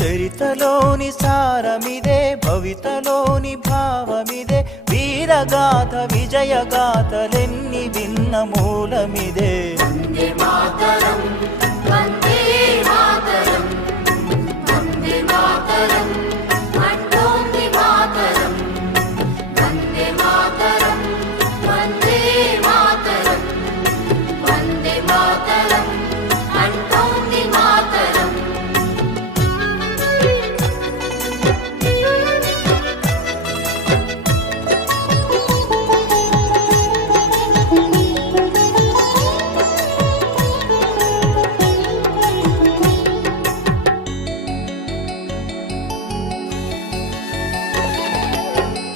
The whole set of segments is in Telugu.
చరితలోని సారమిదే, భవితలోని భావమిదే, వీరగాథ విజయగాథలెన్ని విన్న మూలమిదే. వందే మాతరం, వందే మాతరం, వందే మాతరం అంటోంది మాతరం. వందే మాతరం, వందే మాతరం, వందే మాతరం అంటోంది మాతరం.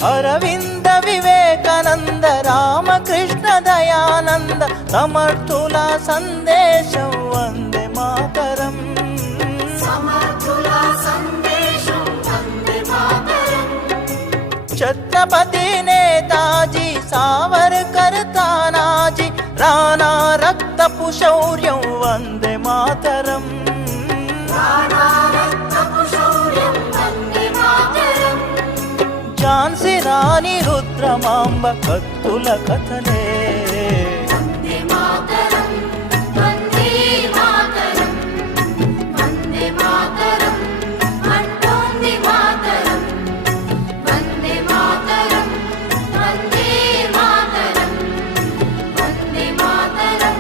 అరవింద వివేకానంద రామకృష్ణ దయానంద సమర్థుల సందేశం వందే మాతరం. సమర్థుల సందేశం వందే మాతరం. ఛత్రపతి నేతాజీ సావర్కర్ తానాజీ రాణా రక్తపు శౌర్యం వందే మాతరం. రాణా రక్తపు శౌర్యం వందే మాతరం. ఝాన్సీ రాణి రుద్రమాంబ కత్తుల కథలే. వందే మాతరం, వందే మాతరం, వందే మాతరం అంటోంది మాతరం. వందే మాతరం, వందే మాతరం, వందే మాతరం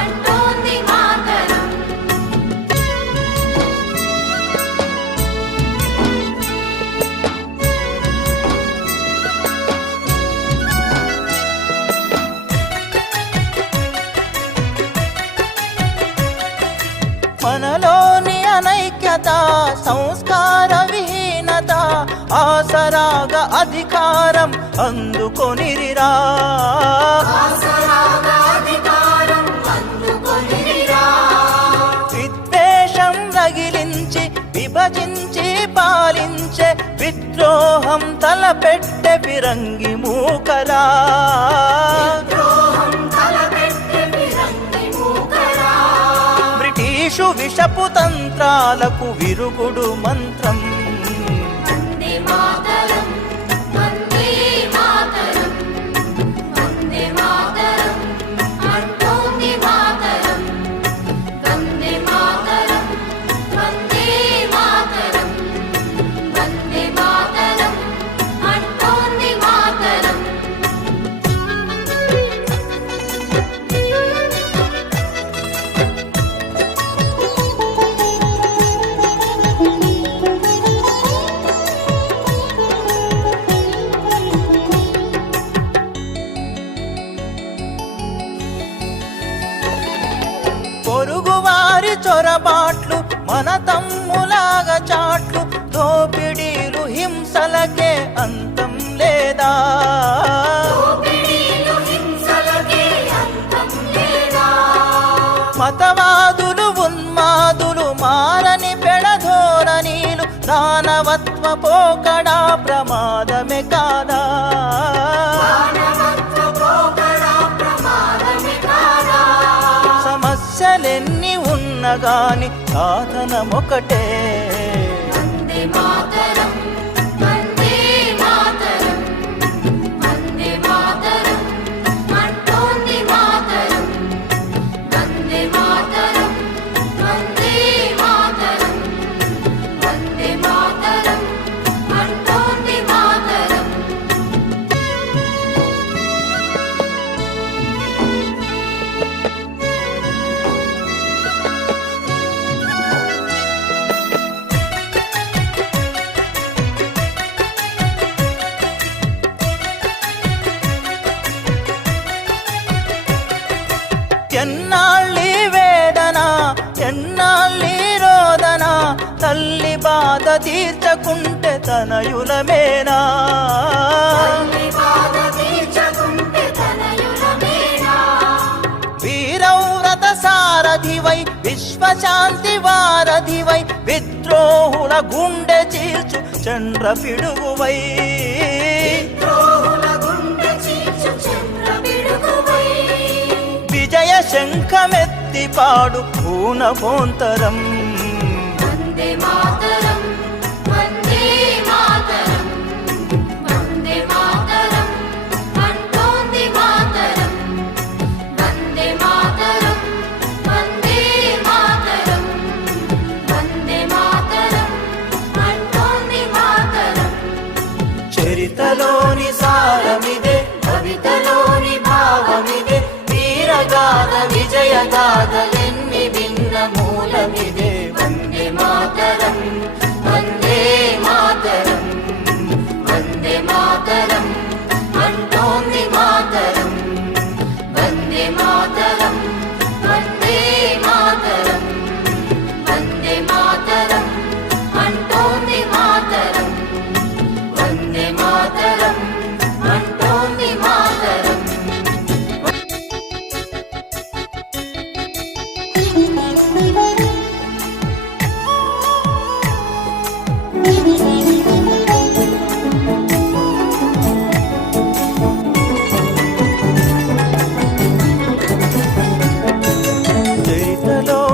అంటోంది మాతరం. మనలోని అనైక్యత సంస్కార విహీనత ఆసరాగా అధికారం అందుకొనిరిరా. ఆసరాగా అధికారం అందుకొనిరా. విద్వేషం రగిలించి విభజించి పాలించే విద్రోహం తలపెట్టె ఫిరంగి మూకరా. ద్రోహం తలపెట్టె ఫిరంగి మూకరా. బ్రిటిషు విషపు తంత్రాలకు విరుగుడు మంత్రం. వందే మాతరం, వందే మాతరం, వందే మాతరం అంటోంది మాతరం. వందే మాతరం, వందే మాతరం, వందే మాతరం అంటోంది మాతరం. పొరుగువారి చొరబాట్లు మన తమ్ములాగా చాట్లు దోపిడీలు హింసలకే అంతం లేదా. దోపిడీలు హింసలకే అంతం లేదా. మతవాదులు ఉన్మాదులు మారని పెడధోరణీలు దానవత్వ పోకడా ప్రమాదమే కాదా. మానవత్వ పోకడా ప్రమాదమే కాదా. సమస్యలెన్ని ఉన్నగాని సాధనమొకటే. వందే మాతరం, వందే మాతరం, వందే మాతరం అంటోంది మాతరం. వందే మాతరం, వందే మాతరం, వందే మాతరం అంటోంది మాతరం. ఎన్నాళ్ళీ వేదన ఎన్నాళ్ళీ రోదన తల్లి బాధ తీర్చకుంటే తనయులమేనా. తల్లి బాధ తీర్చకుంటే తనయులమేనా. వీరవ్రత సారథివై విశ్వశాంతి వారధివై విద్రోహుల గుండె చీల్చు చండ్ర పిడుగువై. విద్రోహుల శంఖమెత్తి పాడు పూనభోంతరం. వందే మాతరం వందే మాతరం వందే మాతరం అంటోంది మాతరం. వందే మాతరం వందే మాతరం వందే మాతరం అంటోంది మాతరం. చరితలోని సారమిదే, కవితలోని భావమిదే, వీరగాథ విజయగాథలెన్ని భిన్న మూలమిదే. వందే మాతరం